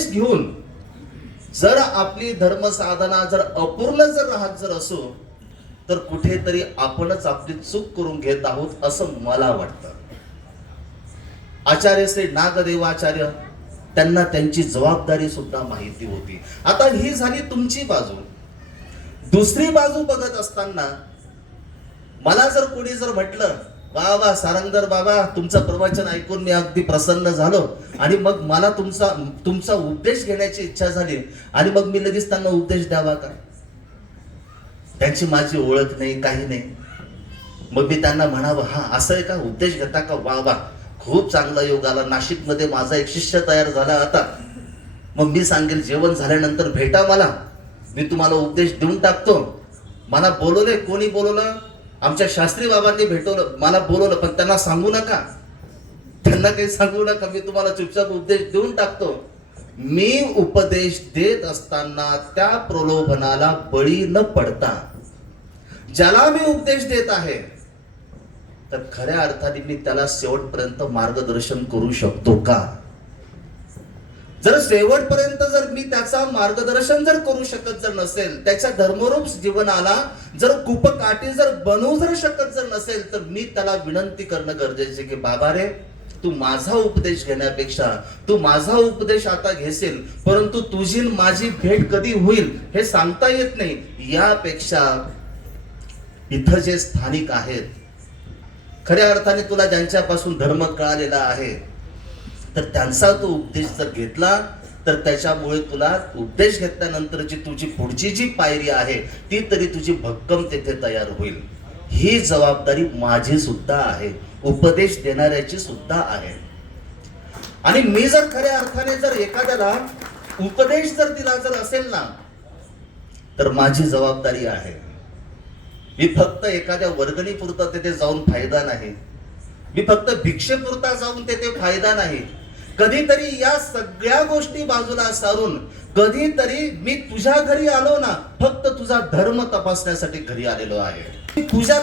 उपदेश घेऊन जर आपली धर्म साधना जर अपूर्ण जर राहत जर असो, तर कुठेतरी आपणच आपली चूक करून घेत आहोत असं मला वाटतं. आचार्य श्री नागदेवाचार्य त्यांना त्यांची जबाबदारी सुद्धा माहिती होती. आता ही झाली तुमची बाजू. दुसरी बाजू बघत असताना मला जर कोणी जर म्हटलं, वा वा सारंगधर बाबा, तुमचं प्रवचन ऐकून मी अगदी प्रसन्न झालो आणि मग मला तुमचा उपदेश घेण्याची इच्छा झाली आणि मग मी लगेच त्यांना उपदेश द्यावा का? त्यांची माझी ओळख नाही, काही नाही. मग मी त्यांना म्हणावं, हा असं आहे का, उपदेश घेता का? वा वा, खूप चांगला योग आला. नाशिकमध्ये माझा एक शिष्य तयार झाला. आता मग मी सांगेल, जेवण झाल्यानंतर भेटा मला, मी तुम्हाला उपदेश देऊन टाकतो. मला बोलवले, कोणी बोलवलं? आमच्या शास्त्री बाबांनी भेटवलं, मला बोलवलं. पण त्यांना सांगू नका, त्यांना काही सांगू नका, मी तुम्हाला चुपचाप उपदेश देऊन टाकतो. मी उपदेश देत असताना त्या प्रलोभनाला बळी न पडता ज्याला मी उपदेश देत आहे, तर खऱ्या अर्थाने मी त्याला शेवटपर्यंत मार्गदर्शन करू शकतो का? जर शेवटपर्यंत जर मी त्याचा मार्गदर्शन जर करू शकत जर नसेल, त्याच्या धर्मरूप जीवनाला जर कुपकाठी जर बनवू जर शकत जर नसेल, तर मी त्याला विनंती करणं गरजेचे की बाबा रे, तू माझा उपदेश घेण्यापेक्षा तू माझा उपदेश आता घेशील, परंतु तुझी माझी भेट कधी होईल हे सांगता येत नाही. यापेक्षा इथं जे स्थानिक आहेत, खऱ्या अर्थाने तुला ज्यांच्यापासून धर्म कळालेला आहे, तर त्यांचा तू उपदेश जर घेतला, तर त्याच्यामुळे तुला उपदेश घेतल्यानंतरची तुझी पुढची जी पायरी आहे ती तरी तुझी भक्कम तेथे तयार होईल. ही जबाबदारी माझी सुद्धा आहे, उपदेश देणाऱ्याची सुद्धा आहे. आणि मी जर खऱ्या अर्थाने जर एखाद्याला उपदेश जर दिला जर असेल ना, तर माझी जबाबदारी आहे. मी फक्त एखाद्या वर्गणीपुरता तिथे जाऊन फायदा नाही, मी फक्त भिक्षेपुरता जाऊन तिथे फायदा नाही. कधीतरी या सगळ्या गोष्टी बाजूला सारून कधीतरी मी तुझ्या घरी आलो ना, फक्त तुझा धर्म तपासण्यासाठी घरी आलेलो आहे. तुझ्या